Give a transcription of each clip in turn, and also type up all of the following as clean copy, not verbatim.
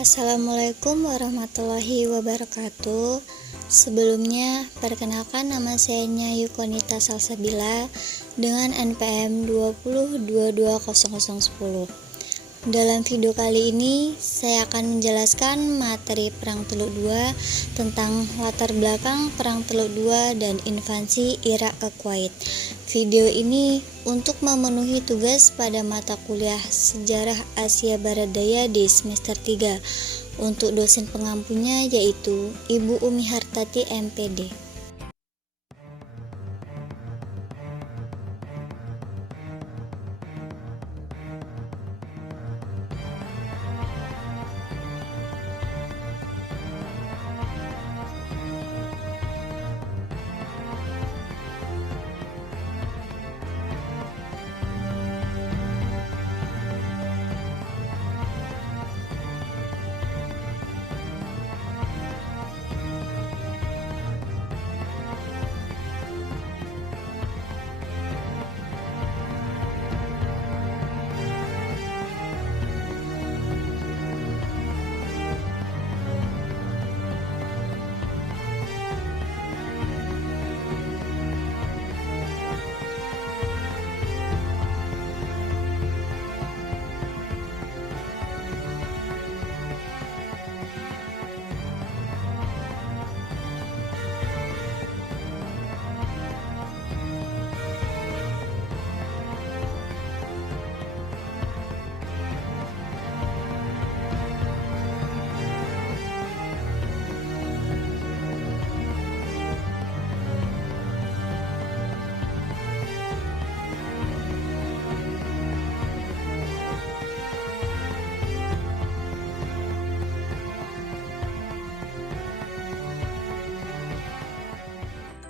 Assalamualaikum warahmatullahi wabarakatuh. Sebelumnya, perkenalkan nama saya Nya Yukonita Salsabila dengan NPM 20220010. Dalam video kali ini, saya akan menjelaskan materi Perang Teluk II tentang latar belakang Perang Teluk II dan invasi Irak ke Kuwait. Video ini untuk memenuhi tugas pada mata kuliah Sejarah Asia Barat Daya di semester 3 untuk dosen pengampunya yaitu Ibu Umi Hartati MPD.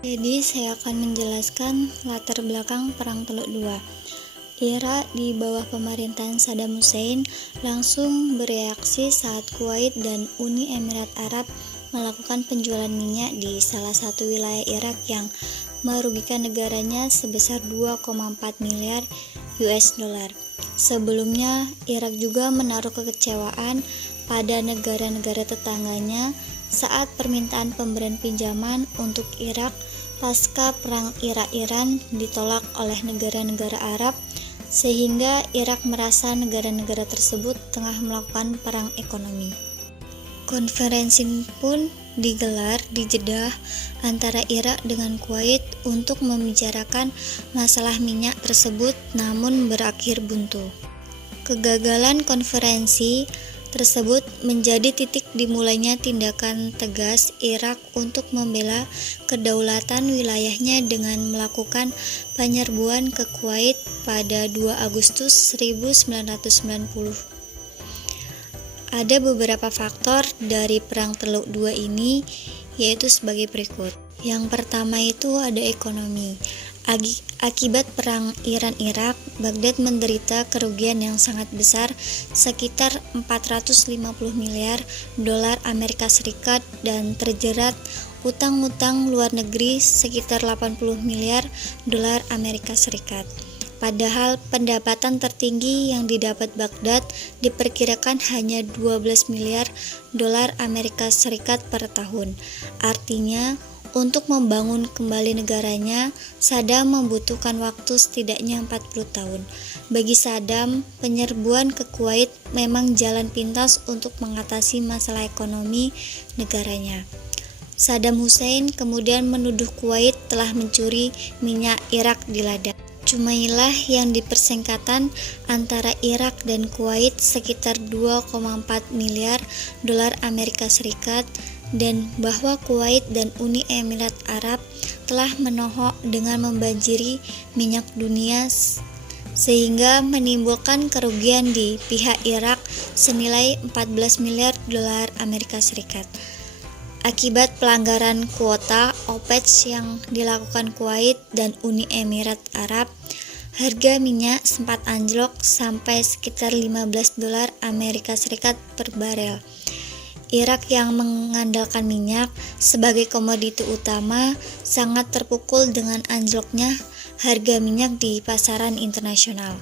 Jadi saya akan menjelaskan latar belakang Perang Teluk II. Irak di bawah pemerintahan Saddam Hussein langsung bereaksi saat Kuwait dan Uni Emirat Arab melakukan penjualan minyak di salah satu wilayah Irak yang merugikan negaranya sebesar 2,4 miliar US dollar. Sebelumnya, Irak juga menaruh kekecewaan pada negara-negara tetangganya saat permintaan pemberian pinjaman untuk Irak pasca perang Irak-Iran ditolak oleh negara-negara Arab, sehingga Irak merasa negara-negara tersebut tengah melakukan perang ekonomi. Konferensi pun digelar di Jeddah antara Irak dengan Kuwait untuk membicarakan masalah minyak tersebut, namun berakhir buntu. Kegagalan konferensi tersebut menjadi titik dimulainya tindakan tegas Irak untuk membela kedaulatan wilayahnya dengan melakukan penyerbuan ke Kuwait pada 2 Agustus 1990. Ada beberapa faktor dari Perang Teluk II ini, yaitu sebagai berikut. Yang pertama itu ada ekonomi. Akibat perang Iran-Irak, Baghdad menderita kerugian yang sangat besar sekitar 450 miliar dolar Amerika Serikat dan terjerat utang-utang luar negeri sekitar 80 miliar dolar Amerika Serikat. Padahal pendapatan tertinggi yang didapat Baghdad diperkirakan hanya 12 miliar dolar Amerika Serikat per tahun. Artinya, untuk membangun kembali negaranya, Saddam membutuhkan waktu setidaknya 40 tahun. Bagi Saddam, penyerbuan ke Kuwait memang jalan pintas untuk mengatasi masalah ekonomi negaranya. Saddam Hussein kemudian menuduh Kuwait telah mencuri minyak Irak di ladang. Cumailah yang dipersengkatan antara Irak dan Kuwait sekitar 2,4 miliar dolar Amerika Serikat, dan bahwa Kuwait dan Uni Emirat Arab telah menohok dengan membanjiri minyak dunia sehingga menimbulkan kerugian di pihak Irak senilai 14 miliar dolar Amerika Serikat. Akibat pelanggaran kuota OPEC yang dilakukan Kuwait dan Uni Emirat Arab, harga minyak sempat anjlok sampai sekitar 15 dolar Amerika Serikat per barel. Irak yang mengandalkan minyak sebagai komoditi utama sangat terpukul dengan anjloknya harga minyak di pasaran internasional.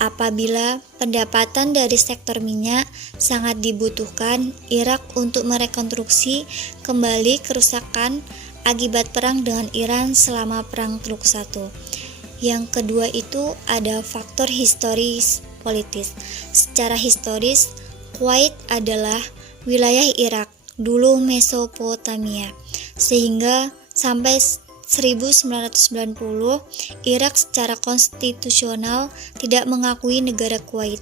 Apabila pendapatan dari sektor minyak sangat dibutuhkan Irak untuk merekonstruksi kembali kerusakan akibat perang dengan Iran selama Perang Teluk I. Yang kedua itu ada faktor historis politis. Secara historis, Kuwait adalah wilayah Irak, dulu Mesopotamia, sehingga sampai 1990 Irak secara konstitusional tidak mengakui negara Kuwait.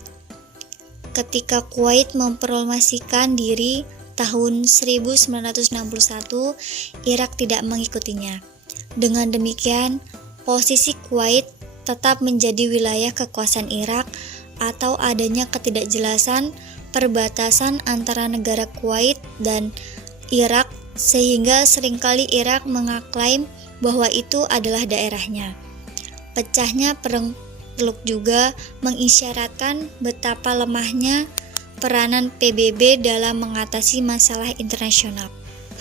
Ketika Kuwait memproklamasikan diri tahun 1961, Irak tidak mengikutinya. Dengan demikian, posisi Kuwait tetap menjadi wilayah kekuasaan Irak atau adanya ketidakjelasan perbatasan antara negara Kuwait dan Irak sehingga seringkali Irak mengaklaim bahwa itu adalah daerahnya. Pecahnya Perang Teluk juga mengisyaratkan betapa lemahnya peranan PBB dalam mengatasi masalah internasional.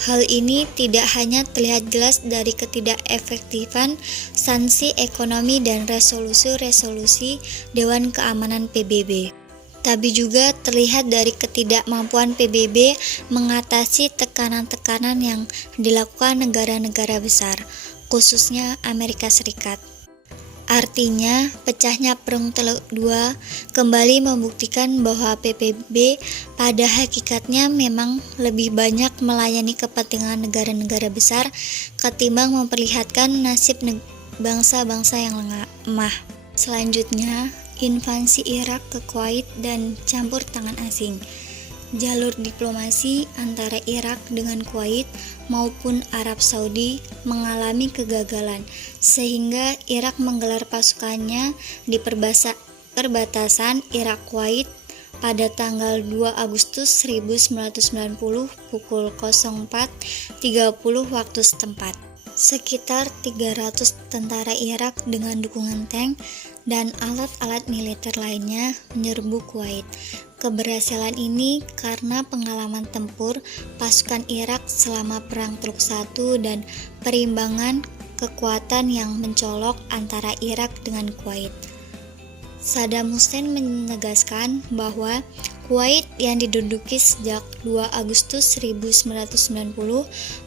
Hal ini tidak hanya terlihat jelas dari ketidakefektifan sanksi ekonomi dan resolusi-resolusi Dewan Keamanan PBB, tapi juga terlihat dari ketidakmampuan PBB mengatasi tekanan-tekanan yang dilakukan negara-negara besar, khususnya Amerika Serikat. Artinya, pecahnya Perang Teluk II kembali membuktikan bahwa PBB pada hakikatnya memang lebih banyak melayani kepentingan negara-negara besar ketimbang memperlihatkan nasib bangsa-bangsa yang lemah. Selanjutnya, invasi Irak ke Kuwait dan campur tangan asing. Jalur diplomasi antara Irak dengan Kuwait maupun Arab Saudi mengalami kegagalan, sehingga Irak menggelar pasukannya di perbatasan Irak-Kuwait pada tanggal 2 Agustus 1990 pukul 04.30 waktu setempat. Sekitar 300 tentara Irak dengan dukungan tank dan alat-alat militer lainnya menyerbu Kuwait. Keberhasilan ini karena pengalaman tempur pasukan Irak selama Perang Teluk I dan perimbangan kekuatan yang mencolok antara Irak dengan Kuwait. Saddam Hussein menegaskan bahwa Kuwait yang diduduki sejak 2 Agustus 1990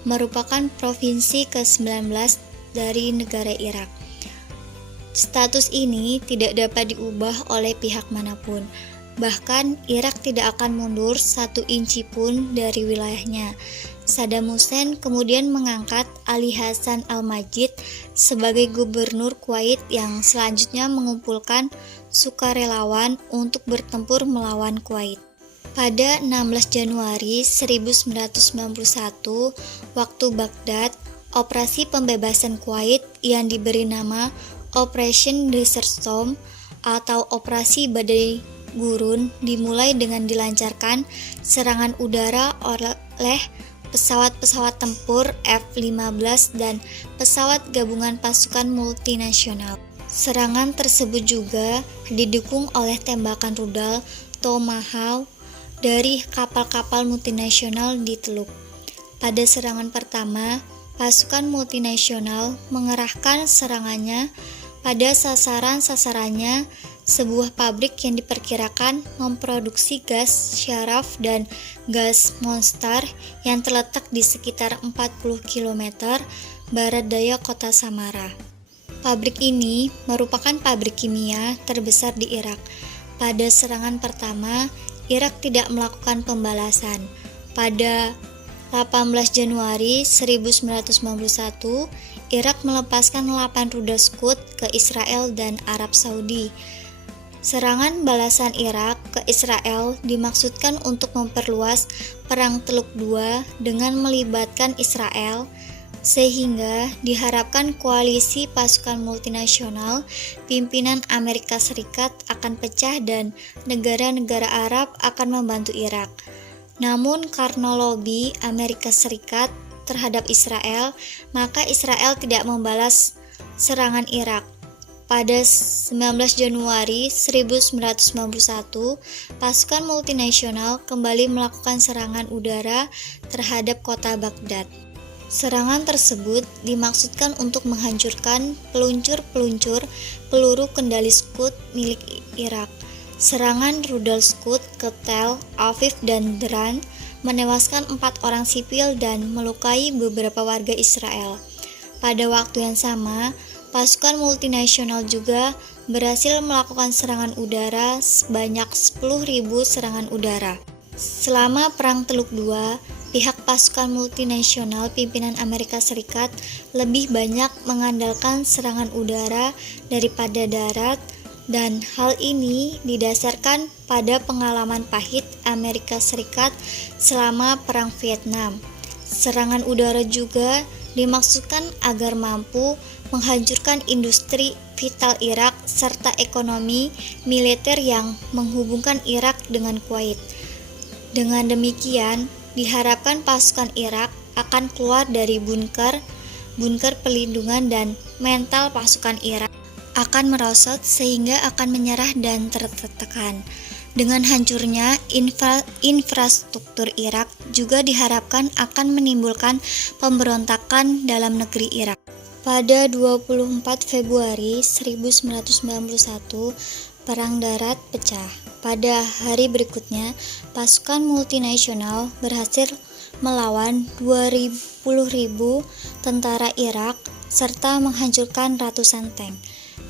merupakan provinsi ke-19 dari negara Irak. Status ini tidak dapat diubah oleh pihak manapun. Bahkan Irak tidak akan mundur 1 inci pun dari wilayahnya. Saddam Hussein kemudian mengangkat Ali Hassan Al-Majid sebagai gubernur Kuwait yang selanjutnya mengumpulkan sukarelawan untuk bertempur melawan Kuwait. Pada 16 Januari 1991, waktu Baghdad, operasi pembebasan Kuwait yang diberi nama Operation Desert Storm atau Operasi Badai Gurun dimulai dengan dilancarkan serangan udara oleh pesawat-pesawat tempur F-15 dan pesawat gabungan pasukan multinasional. Serangan tersebut juga didukung oleh tembakan rudal Tomahawk dari kapal-kapal multinasional di Teluk. Pada serangan pertama, pasukan multinasional mengerahkan serangannya pada sasaran-sasarannya, sebuah pabrik yang diperkirakan memproduksi gas syaraf dan gas monster yang terletak di sekitar 40 km barat daya kota Samara. Pabrik ini merupakan pabrik kimia terbesar di Irak. Pada serangan pertama, Irak tidak melakukan pembalasan. Pada 18 Januari 1991, Irak melepaskan 8 rudal Scud ke Israel dan Arab Saudi. Serangan balasan Irak ke Israel dimaksudkan untuk memperluas Perang Teluk II dengan melibatkan Israel, sehingga diharapkan koalisi pasukan multinasional pimpinan Amerika Serikat akan pecah dan negara-negara Arab akan membantu Irak. Namun karena lobby Amerika Serikat terhadap Israel, maka Israel tidak membalas serangan Irak. Pada 19 Januari 1991, pasukan multinasional kembali melakukan serangan udara terhadap kota Baghdad. Serangan tersebut dimaksudkan untuk menghancurkan peluncur-peluncur peluru kendali Scud milik Irak. Serangan rudal Scud ke Tel Aviv dan Deran menewaskan 4 orang sipil dan melukai beberapa warga Israel. Pada waktu yang sama, pasukan multinasional juga berhasil melakukan serangan udara sebanyak 10.000 serangan udara. Selama Perang Teluk II, pihak pasukan multinasional pimpinan Amerika Serikat lebih banyak mengandalkan serangan udara daripada darat, dan hal ini didasarkan pada pengalaman pahit Amerika Serikat selama Perang Vietnam. Serangan udara juga dimaksudkan agar mampu menghancurkan industri vital Irak serta ekonomi militer yang menghubungkan Irak dengan Kuwait. Dengan demikian, diharapkan pasukan Irak akan keluar dari bunker pelindungan dan mental pasukan Irak akan merosot sehingga akan menyerah dan tertekan. Dengan hancurnya infrastruktur Irak juga diharapkan akan menimbulkan pemberontakan dalam negeri Irak. Pada 24 Februari 1991, Perang Darat pecah. Pada hari berikutnya, pasukan multinasional berhasil melawan 20.000 tentara Irak serta menghancurkan ratusan tank.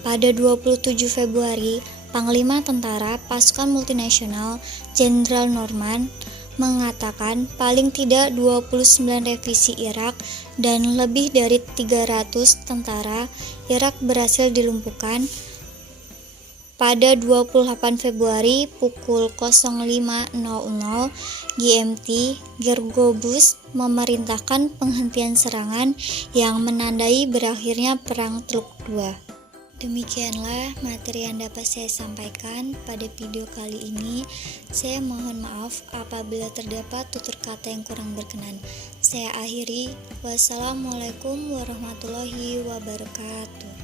Pada 27 Februari, Panglima Tentara Pasukan Multinasional Jenderal Norman mengatakan paling tidak 29 revisi Irak dan lebih dari 300 tentara Irak berhasil dilumpuhkan. Pada 28 Februari pukul 05.00 GMT, Gergobus memerintahkan penghentian serangan yang menandai berakhirnya Perang Teluk II. Demikianlah materi yang dapat saya sampaikan pada video kali ini. Saya mohon maaf apabila terdapat tutur kata yang kurang berkenan. Saya akhiri. Wassalamualaikum warahmatullahi wabarakatuh.